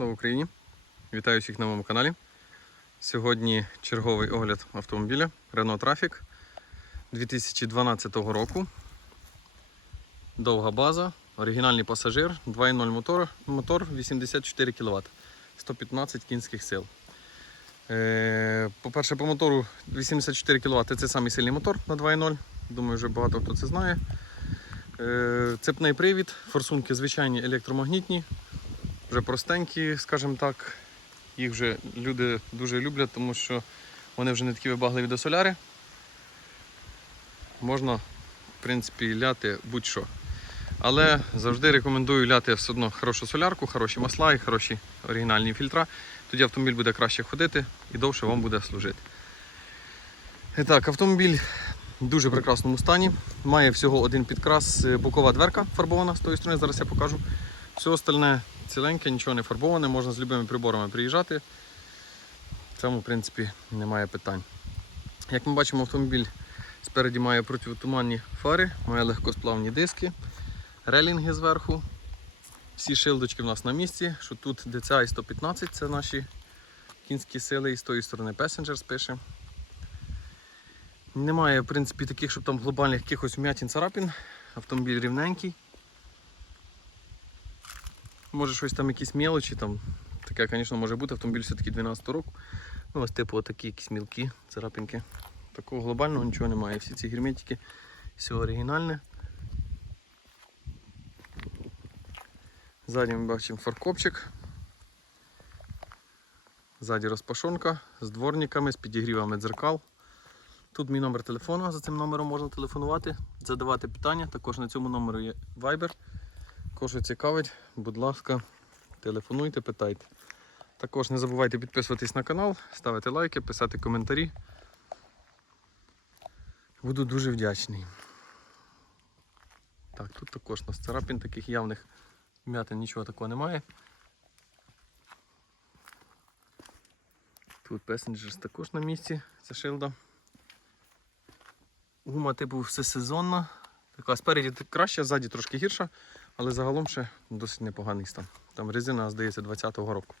Слава Україні! Вітаю всіх на моєму каналі. Сьогодні черговий огляд автомобіля Renault Traffic 2012 року. Довга база, оригінальний пасажир, 2.0 мотор, мотор 84 кВт, 115 кінських сил. Е, По-перше, по мотору 84 кВт це самий сильний мотор на 2.0. Думаю, вже багато хто це знає. Е, Цепний привід, форсунки звичайні електромагнітні, вже простенькі, скажімо так. Їх вже люди дуже люблять, тому що вони вже не такі вибагливі до соляри. Можна, в принципі, ляти будь-що. Але завжди рекомендую ляти все одно хорошу солярку, хороші масла і хороші оригінальні фільтра. Тоді автомобіль буде краще ходити і довше вам буде служити. І так, автомобіль в дуже прекрасному стані. Має всього один підкрас, е, бокова дверка фарбована з тої сторони, зараз я покажу. Все остальне ціленьке, нічого не фарбоване, можна з любими приборами приїжджати. В цьому, в принципі, немає питань. Як ми бачимо, автомобіль спереді має противотуманні фари, має легкосплавні диски, релінги зверху. Всі шилдочки в нас на місці, що тут DCI 115 це наші кінські сили, і з тої сторони Passengers пише. Немає, в принципі, таких, щоб там глобальних якихось вмятін царапін. Автомобіль рівненький. Може щось там якісь мелочі, там таке, звісно, може бути, автомобіль все-таки 12 року. Ну, ось типу такі якісь мілкі царапинки. Такого глобального нічого немає. Всі ці герметики, все оригінальне. Ззаді ми бачимо фаркопчик. Ззаді розпашонка з дворниками, з підігрівами дзеркал. Тут мій номер телефону, за цим номером можна телефонувати, задавати питання. Також на цьому номеру є Viber. Кого цікавить, будь ласка, телефонуйте, питайте. Також не забувайте підписуватись на канал, ставити лайки, писати коментарі. Буду дуже вдячний. Так, тут також у нас царапин таких явних вмятин, нічого такого немає. Тут Passengers також на місці, це шилда. Гума типу всесезонна. Така спереді краща, ззаді трошки гірша, але загалом ще досить непоганий стан. Там резина, здається, 20-го року.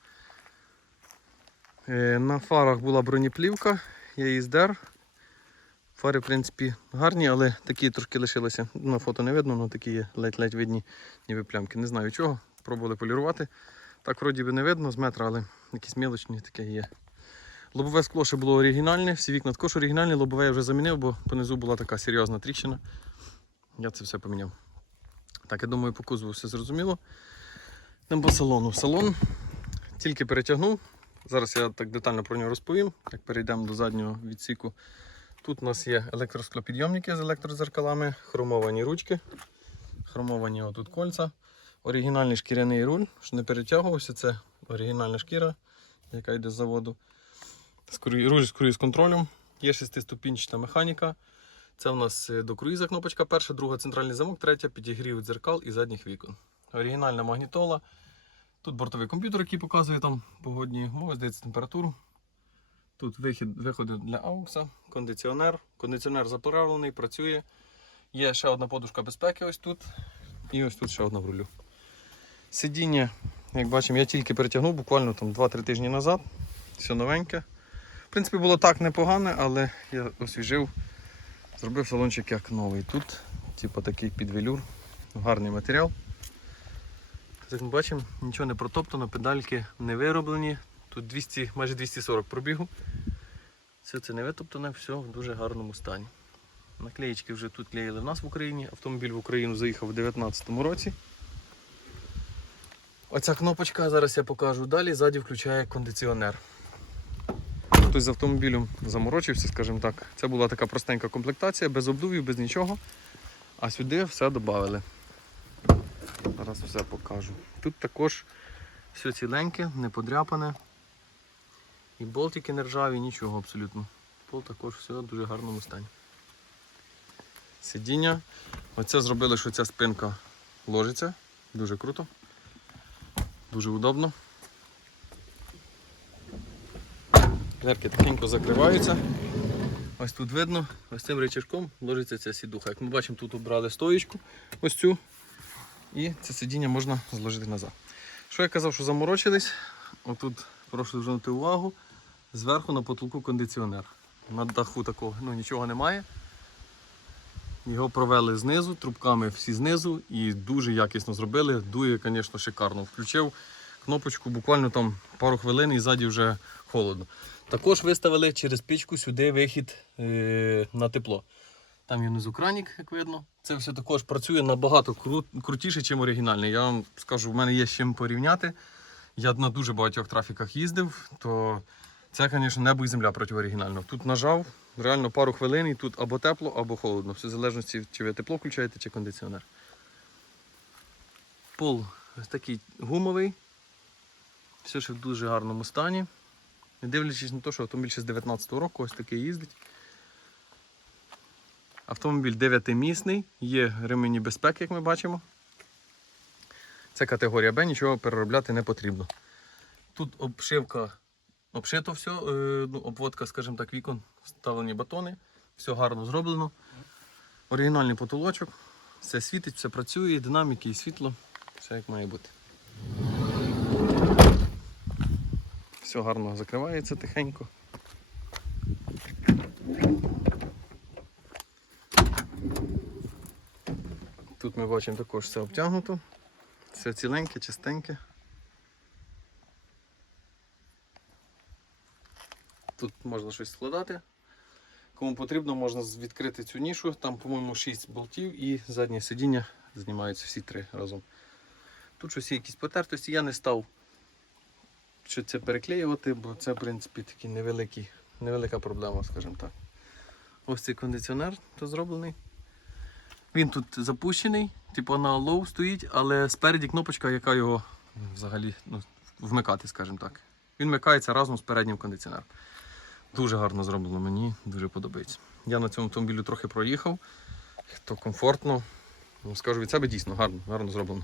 Е, На фарах була бронеплівка, я її здер. Фари, в принципі, гарні, але такі трошки лишилися. На фото не видно, але такі є ледь-ледь видні ніби плямки. Не знаю чого. Пробували полірувати. Так вроді би не видно з метра, але якісь мілочні таке є. Лобове скло ще було оригінальне, всі вікна також оригінальні, лобове я вже замінив, бо понизу була така серйозна тріщина. Я це все поміняв. Так, я думаю, по кузову все зрозуміло. Йдемо по салону. Салон тільки перетягнув. Зараз я так детально про нього розповім, як перейдемо до заднього відсіку. Тут у нас є електросклопідйомники з електрозеркалами, хромовані ручки, хромовані отут кольця, оригінальний шкіряний руль, що не перетягувався, це оригінальна шкіра, яка йде з заводу. Руль з круїз контролем, є шестиступінчата механіка. Це у нас е, до круїза кнопочка перша, друга центральний замок, третя підігрів дзеркал і задніх вікон. Оригінальна магнітола. Тут бортовий комп'ютер, який показує там погодні умови, здається, температуру. Тут вихід, виходи для AUX, кондиціонер. Кондиціонер заправлений, працює. Є ще одна подушка безпеки ось тут. І ось тут ще одна в рулю. Сидіння, як бачимо, я тільки перетягнув буквально там 2-3 тижні назад. Все новеньке. В принципі, було так непогане, але я освіжив, зробив салончик як новий. Тут, типу, такий підвелюр, гарний матеріал. Як ми бачимо, нічого не протоптано, педальки не вироблені. Тут 200, майже 240 пробігу. Все це не витоптане, все в дуже гарному стані. Наклеїчки вже тут клеїли в нас в Україні. Автомобіль в Україну заїхав у 2019 році. Оця кнопочка, зараз я покажу далі, ззаді включає кондиціонер. Хтось з автомобілем заморочився, скажімо так. Це була така простенька комплектація, без обдувів, без нічого. А сюди все додали. Зараз все покажу. Тут також все ціленьке, не подряпане. І болтики не ржаві, нічого абсолютно. Пол також все в дуже гарному стані. Сидіння. Оце зробили, що ця спинка ложиться. Дуже круто. Дуже удобно. Дверки тихенько закриваються. Ось тут видно, ось цим речашком ложиться ця сідуха. Як ми бачимо, тут обрали стоїчку ось цю. І це сидіння можна зложити назад. Що я казав, що заморочились? Отут прошу звернути увагу. Зверху на потолку кондиціонер. На даху такого ну, нічого немає. Його провели знизу, трубками всі знизу і дуже якісно зробили. Дує, звісно, шикарно. Включив кнопочку буквально там пару хвилин і ззаді вже холодно. Також виставили через пічку сюди вихід е- на тепло. Там є внизу кранік, як видно. Це все також працює набагато кру- крутіше, ніж оригінальний. Я вам скажу, в мене є з чим порівняти. Я на дуже багатьох трафіках їздив, то це, звісно, небо і земля проти оригінального. Тут нажав, реально пару хвилин і тут або тепло, або холодно. Все в залежності, чи ви тепло включаєте, чи кондиціонер. Пол такий гумовий. Все ще в дуже гарному стані. Не дивлячись на те, що автомобіль ще з 19-го року ось такий їздить. Автомобіль 9-місний, є ремені безпеки, як ми бачимо. Це категорія Б, нічого переробляти не потрібно. Тут обшивка, обшито все, е, ну, обводка, скажімо так, вікон, вставлені батони, все гарно зроблено. Оригінальний потолочок, все світить, все працює, динаміки і світло, все як має бути. Все гарно закривається тихенько. Тут ми бачимо також все обтягнуто. Все ціленьке, чистеньке. Тут можна щось складати. Кому потрібно, можна відкрити цю нішу. Там, по-моєму, 6 болтів і заднє сидіння знімаються всі три разом. Тут щось є якісь потертості. Я не став що це переклеювати, бо це, в принципі, такий невеликий, невелика проблема, скажімо так. Ось цей кондиціонер зроблений. Він тут запущений, типу на low стоїть, але спереді кнопочка, яка його взагалі ну, вмикати, скажімо так. Він вмикається разом з переднім кондиціонером. Дуже гарно зроблено, мені дуже подобається. Я на цьому автомобілі трохи проїхав, то комфортно. Ну, скажу від себе дійсно гарно, гарно зроблено.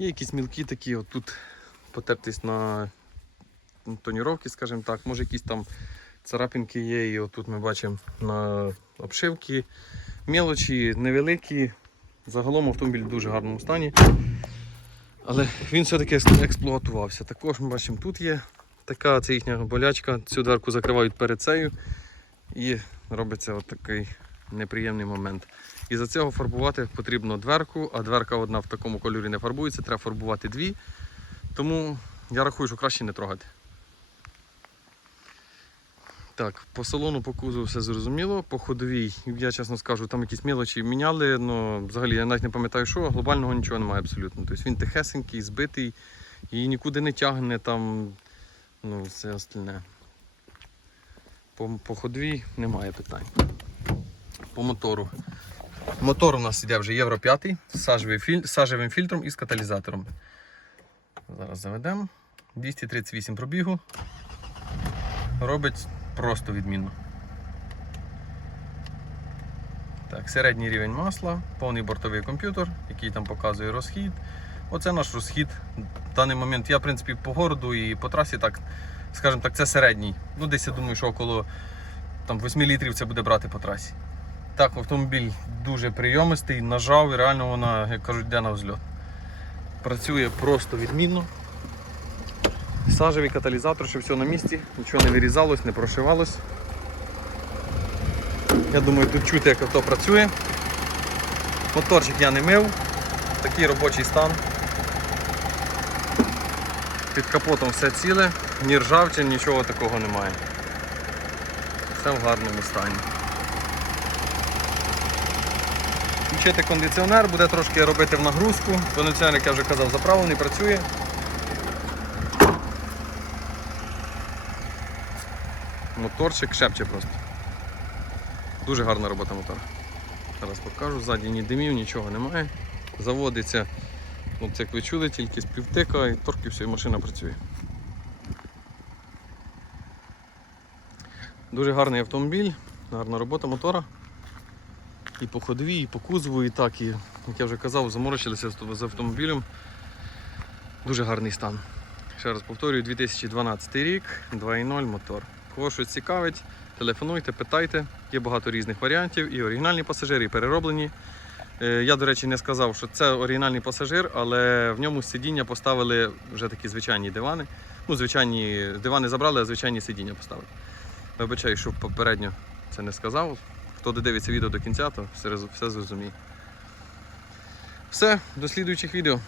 Є якісь мілкі такі, от тут потертись на тоніровки, скажімо так, може якісь там царапинки є, і отут ми бачимо на обшивці. Мілочі невеликі. Загалом автомобіль в дуже гарному стані. Але він все-таки експлуатувався. Також ми бачимо, тут є така це їхня болячка. Цю дверку закривають перед цею і робиться от такий неприємний момент. І за цього фарбувати потрібно дверку, а дверка одна в такому кольорі не фарбується, треба фарбувати дві. Тому я рахую, що краще не трогати. Так, по салону по кузову все зрозуміло. По ходовій, я чесно скажу, там якісь мілочі міняли, але взагалі я навіть не пам'ятаю, що глобального нічого немає абсолютно. Тобто він тихесенький, збитий і нікуди не тягне там ну, все остальне. По, по ходовій немає питань. По мотору. Мотор у нас іде вже Євро 5 з сажевим фільтром і з каталізатором. Зараз заведемо. 238 пробігу. Робить просто відмінно. Так, середній рівень масла, повний бортовий комп'ютер, який там показує розхід. Оце наш розхід. В даний момент я, в принципі, по городу і по трасі, так, скажімо так, це середній. Ну, десь я думаю, що около там, 8 літрів це буде брати по трасі. Так, автомобіль дуже прийомистий, нажав і реально вона, як кажуть, йде на взльот. Працює просто відмінно. Сажевий каталізатор, ще все на місці, нічого не вирізалось, не прошивалось. Я думаю, тут чути, як авто працює. Моторчик я не мив, такий робочий стан. Під капотом все ціле, ні ржавчин, нічого такого немає. Все в гарному стані. Включити кондиціонер, буде трошки робити в нагрузку. Кондиціонер, як я вже казав, заправлений, працює. Моторчик шепче просто. Дуже гарна робота мотора. Зараз покажу, ззаді ні димів, нічого немає. Заводиться, от як ви чули, тільки з півтика і торки все, і машина працює. Дуже гарний автомобіль, гарна робота мотора і по ходові, і по кузову, і так, і, як я вже казав, заморочилися з автомобілем. Дуже гарний стан. Ще раз повторюю, 2012 рік, 2.0 мотор. Кого щось цікавить, телефонуйте, питайте, є багато різних варіантів, і оригінальні пасажири, і перероблені. Е, я, до речі, не сказав, що це оригінальний пасажир, але в ньому сидіння поставили вже такі звичайні дивани. Ну, звичайні дивани забрали, а звичайні сидіння поставили. Вибачаю, що попередньо це не сказав. Хто додивиться відео до кінця, то все, все зрозуміє. Все, до слідуючих відео.